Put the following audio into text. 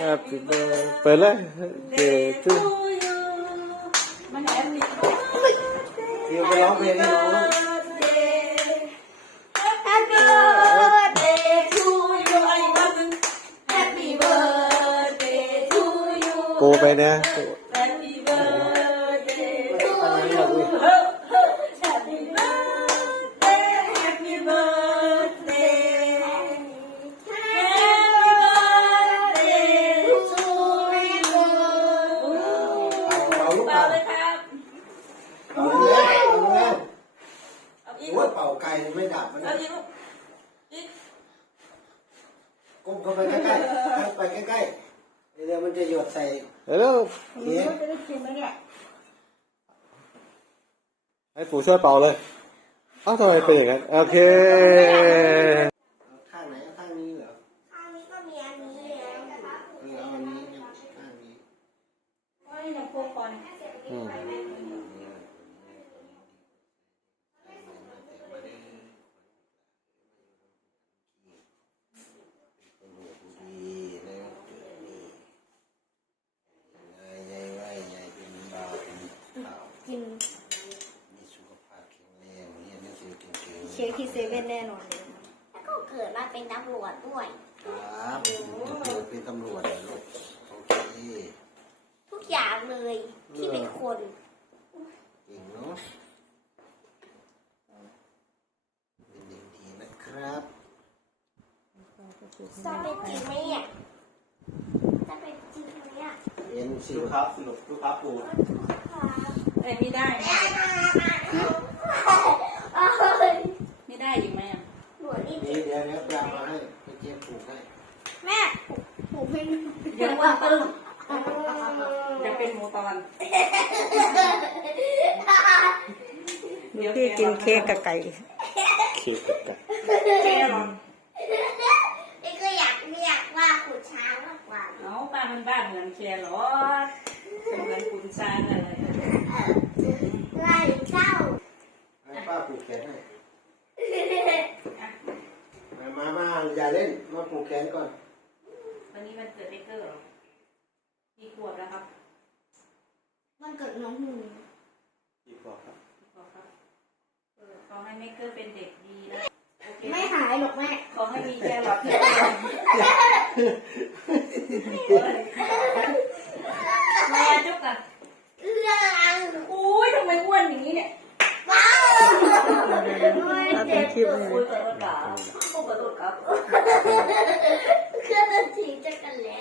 Happy birthday เปิดเลย Day to มันแฮปปี้ เดี๋ยวไปร้องเพลงให้น้อง Happy birthday to you ไอ้บ้ามึง Happy birthday to you โกไปนะ Happy birthday อาอีกโอ้ยเป่าไกลไม่ดับมันเอาอีกลูกอีกก้มเข้าไปใกล้ๆให้ไปใกล้ๆเดี๋ยวมันจะหยดใส่เร็วเค้กให้ปู่ช่วยเป่าเลยเอ้าทำไมเป็นอย่างนั้น โอเค เอาข้างไหนเอาข้างนี้เหรอข้างนี้ก็มีอันนี้แล้วเออเอาอันนี้เนี่ยข้างนี้ โอ้ยอย่าพกก่อนอืมดีแล้วเกิดนี่ยายยายไหวยายเป็นบ่าวเป็นข่าว กิน มีสุขภาพแข็งแรงเรียนหนังสือ เก่งเค้กที่เซเว่นแน่นอนเลยแล้วก็เกิดมาเป็นตำรวจด้วยๆครับเกิดเป็นตำรวจเหรอลูกโอเคทุกอย่างเลยที่เป็นคนเก่งเนาะเป็นเด็กดีนะครับจะเป็นจริงไหมเนี่ยจะเป็นจริงไหมอะเป็นสิลูกครับสนุกลูกครับปูเอ้ยไม่ได้นะเอ้ย ไม่ได้อยู่ไหมอะ หนูนี่ นี่เดี๋ยวเนี้ยไปเอามาให้ไปเจี๊ยบปลูกให้ แม่ ผมเป็นเดี๋ยวว่าตึ้งจะเป็นหมูตอน เดี๋ยวพี่กินเค้กกับไก่เค้กกับไก่แก้หรอนี่ก็อยากอยากว่าขุนช้างมากกว่า เอาบ้านมันบ้านเหมือนแครอทเหมือนคุณซานอะไรไล่เจ้าให้ป้าปลูกแขนให้มามา มา อย่าเล่น มาปลูกแขนก่อน วันนี้มันเกิดเบเกอร์เหรอกี่ขวบแล้วครับมันเกิดน้องหูอีกบอกครับกี่ขวบครับเออขอให้เมเกอร์เป็นเด็กดีนะโอเคไม่หายหรอกแม่ขอให้มีแครอทเยอะ 我怎么搞我怎么搞哈哈哈哈哈看得起这个人